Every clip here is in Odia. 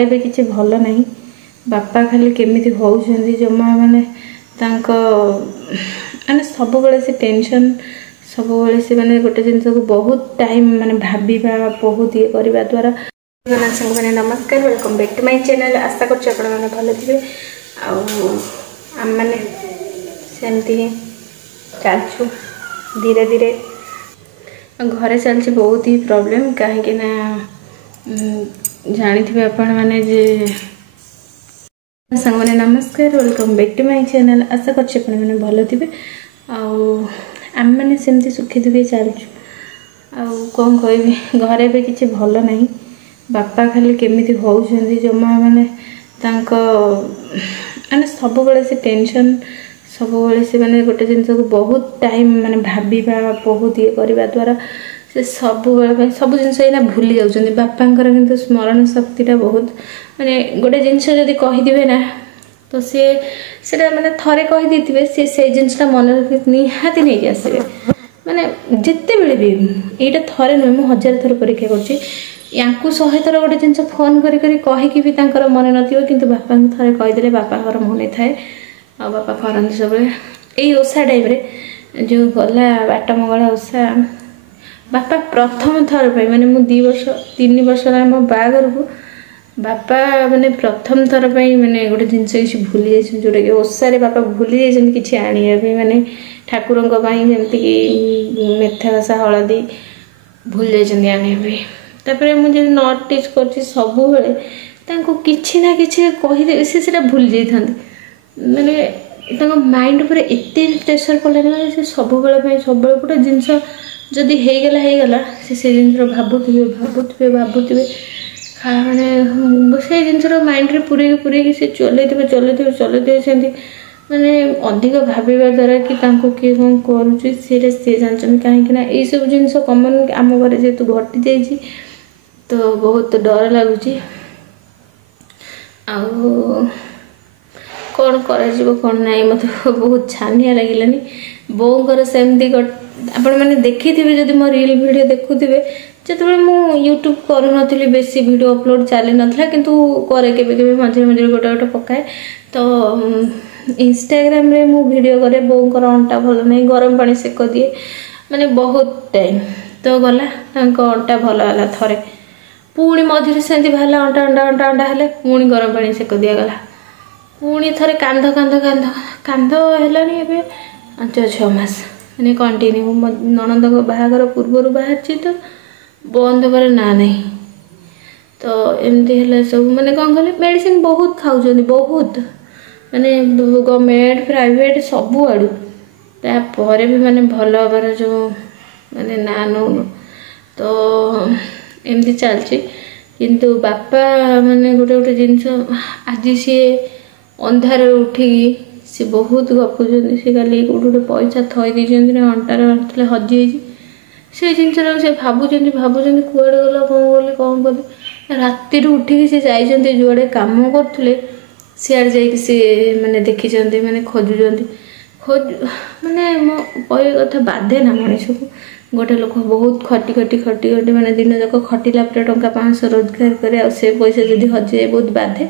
ଏବେ କିଛି ଭଲ ନାହିଁ। ବାପା ଖାଲି କେମିତି ହେଉଛନ୍ତି ଜମା ମାନେ ତାଙ୍କ ମାନେ ସବୁବେଳେ ସେ ଟେନସନ୍, ସବୁବେଳେ ସେ ମାନେ ଗୋଟେ ଜିନିଷକୁ ବହୁତ ଟାଇମ୍ ମାନେ ଭାବିବା, ବହୁତ ଇଏ କରିବା ଦ୍ୱାରା। ସାଙ୍ଗମାନେ ନମସ୍କାର, welcome back to my channel. ଆଶା କରୁଛି ଆପଣମାନେ ଭଲ ଥିବେ। ଆଉ ଆମମାନେ ସେମିତି ହିଁ ଚାଲିଛୁ ଧୀରେ ଧୀରେ। ଘରେ ଚାଲିଛି ବହୁତ ହି ପ୍ରୋବ୍ଲେମ୍, କାହିଁକି ନା ଜାଣିଥିବେ ଆପଣମାନେ ଯେ ସାଙ୍ଗମାନେ ନମସ୍କାର, welcome back to my channel. ଆଶା କରୁଛି ଆପଣମାନେ ଭଲ ଥିବେ। ଆଉ ଆମେମାନେ ସେମିତି ସୁଖେ ଦୁଃଖେ ଚାଲିଛୁ। ଆଉ କ'ଣ କହିବି, ଘରେ ଏବେ କିଛି ଭଲ ନାହିଁ। ବାପା ଖାଲି କେମିତି ହେଉଛନ୍ତି ଜମା ମାନେ ତାଙ୍କ ମାନେ ସବୁବେଳେ ସେ ଟେନସନ୍, ସବୁବେଳେ ସେ ମାନେ ଗୋଟେ ଜିନିଷକୁ ବହୁତ ଟାଇମ୍ ମାନେ ଭାବିବା, ବହୁତ ଇଏ କରିବା ଦ୍ୱାରା ସେ ସବୁବେଳେ ପାଇଁ ସବୁ ଜିନିଷ ଏଇନା ଭୁଲି ଯାଉଛନ୍ତି। ବାପାଙ୍କର କିନ୍ତୁ ସ୍ମରଣ ଶକ୍ତିଟା ବହୁତ, ମାନେ ଗୋଟେ ଜିନିଷ ଯଦି କହିଥିବେ ନା ତ ସିଏ ସେଇଟା ମାନେ ଥରେ କହିଦେଇଥିବେ, ସିଏ ସେଇ ଜିନିଷଟା ମନେ ରଖି ନିହାତି ନେଇକି ଆସିବେ। ମାନେ ଯେତେବେଳେ ବି, ଏଇଟା ଥରେ ନୁହେଁ, ମୁଁ 1000 ଥର ପରୀକ୍ଷା କରୁଛି। ୟାଙ୍କୁ 100 ଥର ଗୋଟେ ଜିନିଷ ଫୋନ୍ କରି କହିକି ବି ତାଙ୍କର ମନେ ନଥିବ, କିନ୍ତୁ ବାପାଙ୍କୁ ଥରେ କହିଦେଲେ ବାପାଙ୍କର ମନେ ଥାଏ। ଆଉ ବାପା କରନ୍ତି ସବୁବେଳେ। ଏଇ ଓଷା ଟାଇମ୍ରେ ଯେଉଁ ଗଲା ବାଟ ମଙ୍ଗଳା ଓଷା, ବାପା ପ୍ରଥମ ଥର ପାଇଁ ମାନେ ମୁଁ 3 ବର୍ଷ ହେଲା ମୋ ବାହାଘରକୁ ବାପା ମାନେ ପ୍ରଥମ ଥର ପାଇଁ ମାନେ ଗୋଟେ ଜିନିଷ କିଛି ଭୁଲି ଯାଇଛନ୍ତି, ଯେଉଁଟାକି ଓଷାରେ ବାପା ଭୁଲି ଯାଇଛନ୍ତି କିଛି ଆଣିବା ପାଇଁ। ମାନେ ଠାକୁରଙ୍କ ପାଇଁ ଯେମିତିକି ମେଥା ଘସା ହଳଦୀ ଭୁଲି ଯାଇଛନ୍ତି ଆଣିବା ପାଇଁ। ତାପରେ ମୁଁ ଯେମିତି ନୋଟିସ୍ କରୁଛି ସବୁବେଳେ ତାଙ୍କୁ କିଛି ନା କିଛି କହିଦେବେ, ସେ ସେଇଟା ଭୁଲି ଯାଇଥାନ୍ତି। ମାନେ ତାଙ୍କ ମାଇଣ୍ଡ ଉପରେ ଏତେ ପ୍ରେସର୍ ପଡ଼ିଲାନି, ମାନେ ସେ ସବୁବେଳେ ପାଇଁ ସବୁବେଳେ ଗୋଟେ ଜିନିଷ ଯଦି ହେଇଗଲା ସେ ଜିନିଷର ଭାବୁଥିବେ ମାନେ ସେଇ ଜିନିଷର ମାଇଣ୍ଡରେ ପୁରେଇକି ସେ ଚଲେଇଥିବେ ସେମିତି। ମାନେ ଅଧିକ ଭାବିବା ଦ୍ୱାରା କି ତାଙ୍କୁ କିଏ କ'ଣ କରୁଛି ସେଇଟା ସିଏ ଜାଣିଛନ୍ତି। କାହିଁକି ନା ଏଇସବୁ ଜିନିଷ କମନ୍ ଆମ ଘରେ ଯେହେତୁ ଘଟିଯାଇଛି, ତ ବହୁତ ଡର ଲାଗୁଛି। ଆଉ କ'ଣ କରାଯିବ କ'ଣ ନାହିଁ, ମୋତେ ବହୁତ ଛାନିଆ ଲାଗିଲାନି। ବୋଉଙ୍କର ସେମିତି ଆପଣମାନେ ଦେଖିଥିବେ, ଯଦି ମୋ ରିଲ୍ ଭିଡ଼ିଓ ଦେଖୁଥିବେ, ଯେତେବେଳେ ମୁଁ ୟୁଟ୍ୟୁବ୍ କରୁନଥିଲି, ବେଶୀ ଭିଡ଼ିଓ ଅପଲୋଡ଼ ଚାଲିନଥିଲା, କିନ୍ତୁ କରେ କେବେ କେବେ ମଝିରେ ଗୋଟେ ପକାଏ। ତ ଇନଷ୍ଟାଗ୍ରାମରେ ମୁଁ ଭିଡ଼ିଓ କରେ, ବୋଉଙ୍କର ଅଣ୍ଟା ଭଲ ନାହିଁ, ଗରମ ପାଣି ସେକ ଦିଏ, ମାନେ ବହୁତ ଟାଇମ୍। ତ ଗଲା ତାଙ୍କ ଅଣ୍ଟା ଭଲ ହେଲା ଥରେ, ପୁଣି ମଝିରେ ସେମିତି ବାହାରିଲା ଅଣ୍ଟା ହେଲେ ପୁଣି ଗରମ ପାଣି ସେକ ଦିଆଗଲା। ପୁଣି ଥରେ କାନ୍ଦ ହେଲାଣି ଏବେ 5-6 ମାସ ମାନେ କଣ୍ଟିନ୍ୟୁ। ମୋ ନଣନ୍ଦଙ୍କ ବାହାଘର ପୂର୍ବରୁ ବାହାରିଛି, ତ ବନ୍ଦ ହେବାର ନା ନାହିଁ। ତ ଏମିତି ହେଲା ସବୁ। ମାନେ କ'ଣ କଲେ, ମେଡ଼ିସିନ୍ ବହୁତ ଖାଉଛନ୍ତି, ବହୁତ ମାନେ ଗଭର୍ଣ୍ଣମେଣ୍ଟ ପ୍ରାଇଭେଟ୍ ସବୁଆଡ଼ୁ। ତାପରେ ବି ମାନେ ଭଲ ହେବାର ଯେଉଁ ମାନେ ନା ନେଉନୁ। ତ ଏମିତି ଚାଲିଛି। କିନ୍ତୁ ବାପା ମାନେ ଗୋଟେ ଜିନିଷ, ଆଜି ସିଏ ଅନ୍ଧାରରେ ଉଠିକି ସେ ବହୁତ ଗପୁଛନ୍ତି। ସେ କାଲି କେଉଁଠି ଗୋଟେ ପଇସା ଥୋଇ ଦେଇଛନ୍ତି ନା ଅଣ୍ଟାରେ ହଜିଯାଇଛି, ସେଇ ଜିନିଷଟାକୁ ସେ ଭାବୁଛନ୍ତି କୁଆଡ଼େ ଗଲା, କ'ଣ କଲେ। ରାତିରୁ ଉଠିକି ସେ ଯାଇଛନ୍ତି ଯୁଆଡ଼େ କାମ କରୁଥିଲେ, ସିଆଡ଼େ ଯାଇକି ସେ ମାନେ ଦେଖିଛନ୍ତି, ମାନେ ଖୋଜୁଛନ୍ତି। ମାନେ ମୋ କହିବା କଥା, ବାଧେ ନା ମଣିଷକୁ। ଗୋଟେ ଲୋକ ବହୁତ ଖଟି ମାନେ ଦିନ ଯାକ ଖଟିଲା ପରେ ଟଙ୍କା 500 ରୋଜଗାର କରେ, ଆଉ ସେ ପଇସା ଯଦି ହଜିଯାଏ ବହୁତ ବାଧେ।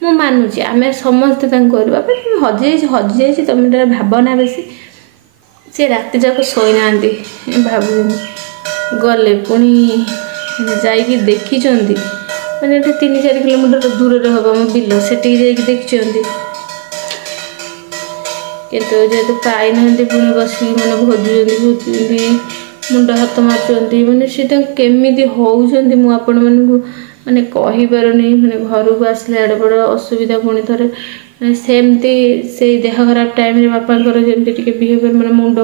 ମୁଁ ମାନୁଛି, ଆମେ ସମସ୍ତେ ତାଙ୍କୁ କରିବା ପାଇଁ ହଜିଯାଇଛି ତମେ ତାର ଭାବନା ବେଶୀ। ସେ ରାତି ଯାକ ଶୋଇନାହାନ୍ତି, ଭାବୁଛନ୍ତି। ଗଲେ ପୁଣି ଯାଇକି ଦେଖିଛନ୍ତି, ମାନେ ଏଠି 3-4 କିଲୋମିଟର ଦୂରରେ ହେବ ଆମ ବିଲ, ସେଠିକି ଯାଇକି ଦେଖିଛନ୍ତି। କିନ୍ତୁ ଯେହେତୁ ପାଇନାହାନ୍ତି, ପୁଣି ବସିକି ମାନେ ଖୋଜୁଛନ୍ତି, ମୁଣ୍ଡ ହାତ ମାରୁଛନ୍ତି। ମାନେ ସେ ତାଙ୍କୁ କେମିତି ହେଉଛନ୍ତି ମୁଁ ଆପଣମାନଙ୍କୁ ମାନେ କହିପାରୁନି। ମାନେ ଘରକୁ ଆସିଲେ ଏଡ଼େ ବଡ଼ ଅସୁବିଧା। ପୁଣି ଥରେ ମାନେ ସେମିତି ସେଇ ଦେହ ଖରାପ ଟାଇମ୍ରେ ବାପାଙ୍କର ଯେମିତି ଟିକେ ବିହେଭିଅର୍, ମାନେ ମୁଣ୍ଡ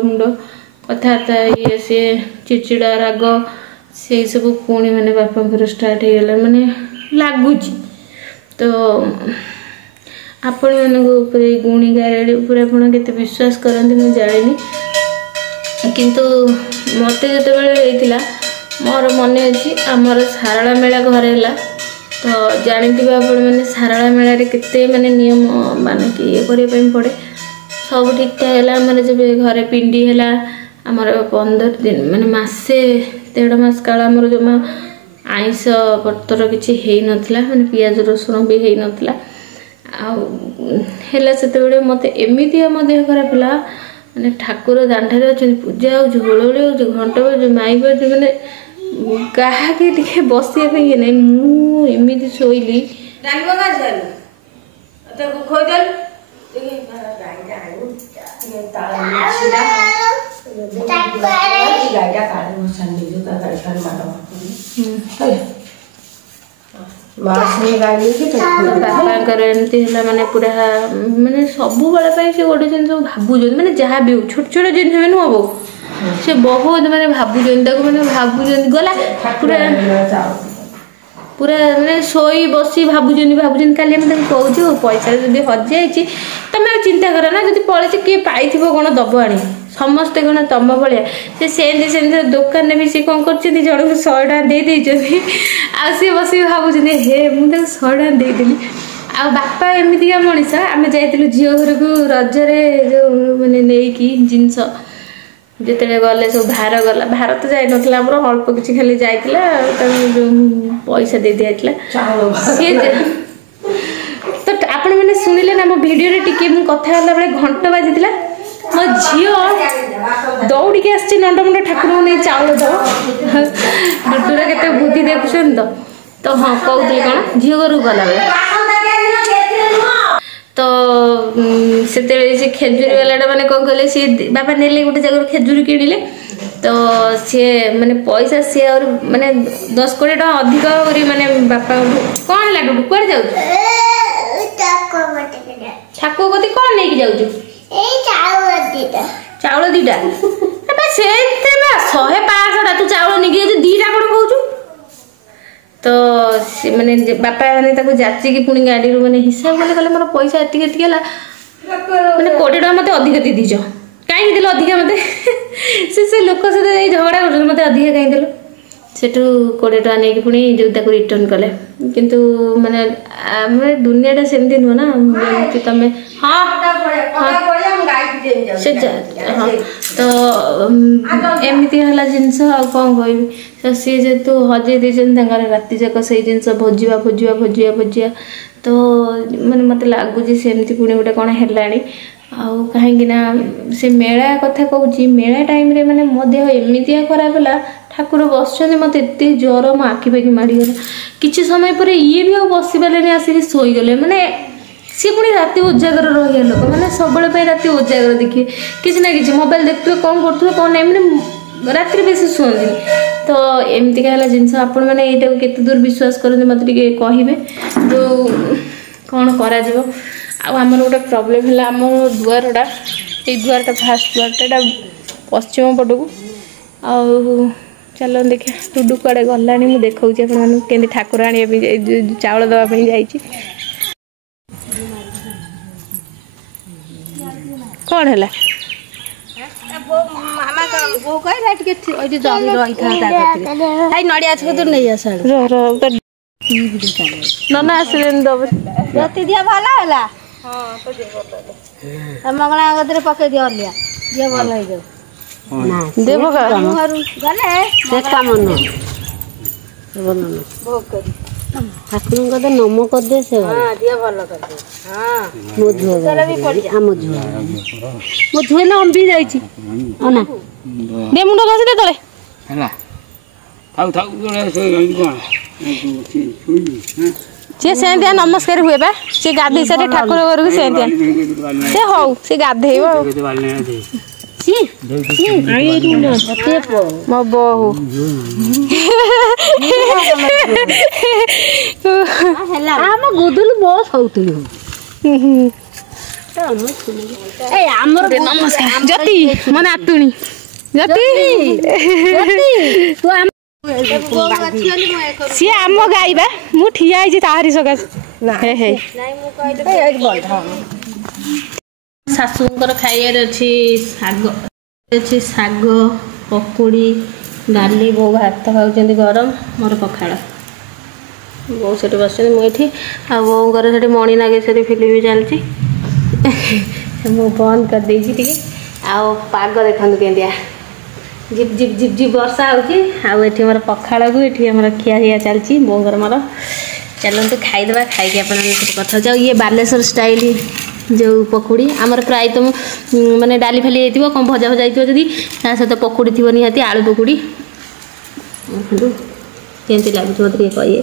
କଥାବାର୍ତ୍ତା, ଇଏ ସିଏ ଚିଡ଼ଚିଡ଼ା ରାଗ, ସେଇ ସବୁ ପୁଣି ମାନେ ବାପାଙ୍କର ଷ୍ଟାର୍ଟ ହେଇଗଲା, ମାନେ ଲାଗୁଛି। ତ ଆପଣମାନଙ୍କ ଉପରେ ଏଇ ଗୁଣି ଗାରେଡ଼ି ଉପରେ ଆପଣ କେତେ ବିଶ୍ୱାସ କରନ୍ତି ମୁଁ ଜାଣିନି, କିନ୍ତୁ ମୋତେ ଯେତେବେଳେ ହେଇଥିଲା, ମୋର ମନେ ଅଛି, ଆମର ସାରଳା ମେଳା ଘରେ ହେଲା। ତ ଜାଣିଥିବେ ଆପଣମାନେ ସାରଳା ମେଳାରେ କେତେ ମାନେ ନିୟମ ମାନିକି ଇଏ କରିବା ପାଇଁ ପଡ଼େ। ସବୁ ଠିକ୍ଠାକ୍ ହେଲା। ଆମର ଯେବେ ଘରେ ପିଣ୍ଡି ହେଲା, ଆମର 15 ଦିନ ମାନେ ମାସେ 1.5 ମାସ କାଳ ଆମର ଜମା आइंस पतर किसी नथिला माने पियाज रसुण भी है नथिला आला से मत एमती मो देह खराब है माने ठाकुर दांडारे अच्छे पूजा हो हुलहुली हो घंट बज माइक बज मैंने क्या बसिया नहीं मुझे शोली बापाकर एमती है माने पूरा माने सब बेले से गोटे जिन भावुं मैंने जहाँ भी हो छोट छोट जिन नुह बो से बहुत माने भावुं मैंने भावुं गला पूरा पूरा मैंने शोई बसी भावुं काली कहूँ पैसा जब हजि तुम चिंता कर ना जब पलैसे किए पाई कौन दब आनी समस्ते कौन तुम भाया से दुकान भी सी कौन कर जन को 100 टका दे सी बस भावुँ हे मुझे 100 टका देदेली आ बापा एमतीका मनीष आम जाइलु झील घर को रजरे जो मैंने नहीं जिनस जिते गले सब भार गला भार तो जाई नथला हमर अल्प किछि खाली जाइतिला जो पैसा दे दिया तो आपण मैंने शुणिले ना मो वीडियो रे टिके मु कथा हला बेले घंटा बाजितिला मो झियो दौड़ी के आछि नंदमुंड ठाकुर ने चाउल दो डुडुरा केते बुद्धि देखुछन तो हां कहउतली कोन झियो घर गला बेले तो से खेजूरी वाला मैंने कौन कहले सी बापा नेले गोटे जगह खेजूरी किଣିले तो सी माने पैसा सी और माने 10-20 टका अधिक माने बापा कौन है डुडू कुआड़े जाऊ ठाकुर कति कौन नहीं जाऊ चाउल दीटा से 100-500 तू चाउल नहीं दीटा कौन कहू तो मैंने बापा मैंने जाचिकी पुणी गाड़ी मैंने हिसाब कले कहले मोर पैसा एतिक मैंने 20 टका मत अधिक दी दीज कहीं दिल अधिक मत से लोक सहित झगड़ा कर मत अधिक कहीं दिल सेठू 20 टका नहीं पुणी जो रिटर्न कले किंतु माने दुनियाटा सेमती नुह ना तुम हाँ तो एमती है जिनस आ कौन कह सी जेतु हजे देते राति जाक से जिन भोजिया भोजिया भोजिया भोजिया तो मैंने मत लगुच सेमती पुणी गोटे कौन है कहीं से मेला कथा कहूँ मेला टाइम रे माने मो देह एमती खराब है ठाकुर बस मत एत ज्वर मो आखि पाखि माड़गला किसी समय पर ये भी बस पारे आसिक शोईगले माने सी पुणी राति उजागर रहा लोक मैंने सब राति उजागर देखिए किसी ना कि मोबाइल देखते कौन करें कौन नहीं मैंने राति बेस शुअंती तो एमतीका है जिनस आपण मैंने यहाँ केते दूर विश्वास करते मत कहे जो कौन करा आमर गोटे प्रोब्लेम है आम दुआरटा ये दुआरटा फास्ट दुआरटा पश्चिम पट को आ चलो देखिए टुडू कुआड़े गला मुझे देखा आपके ठाकुर आने चाउल दवाई जाइए कौन है नड़िया छुदूर नहीं आस नना आस दिया भला मंगला गदरे पके दिया दिया भल हो जाओ देव गले देखा मन ठाकुर तो नम करदे से दिया भल कर मो झुआ मो झुआ ना अंबी जाइए दे मुंड घसी दे तले हला थाउ थाउ से सेंतिया नमस्कार हुए बा से गाधे सारे ठाकुर घर को सेंतिया से हो से गाधे मो बहु आम गुदुल बहुत होती नमस्कार जति मो नातुणी जति सी आम गाइबा मु ठिया ताहारी सकाश शाशुर खाइबार अच्छी शाग अच्छी शाग पकुड़ी डाली बो भात खाऊँ गरम मोर पखाड़ बो से बस मुझे आ बोर से मणि नागेश्वरी फिल्म भी चलती मु बंद कर देती आग देखा केंदिया झिप झिप झिप झिप वर्षा होची आउ एठी हमर पखाड़ को एठी हमर खिया हिया चलची बोंगर मर चलते खाईदेवा खाई आप कथा जाओ ये बालेश्वर स्टाइल जो पकुड़ी आमर प्राय तो माने डाली फाली जाइए कौन भजा भजा जदि ता सहित पकुड़ी थी निहाती आलू पकुड़ी केमती लगुच मत कहे।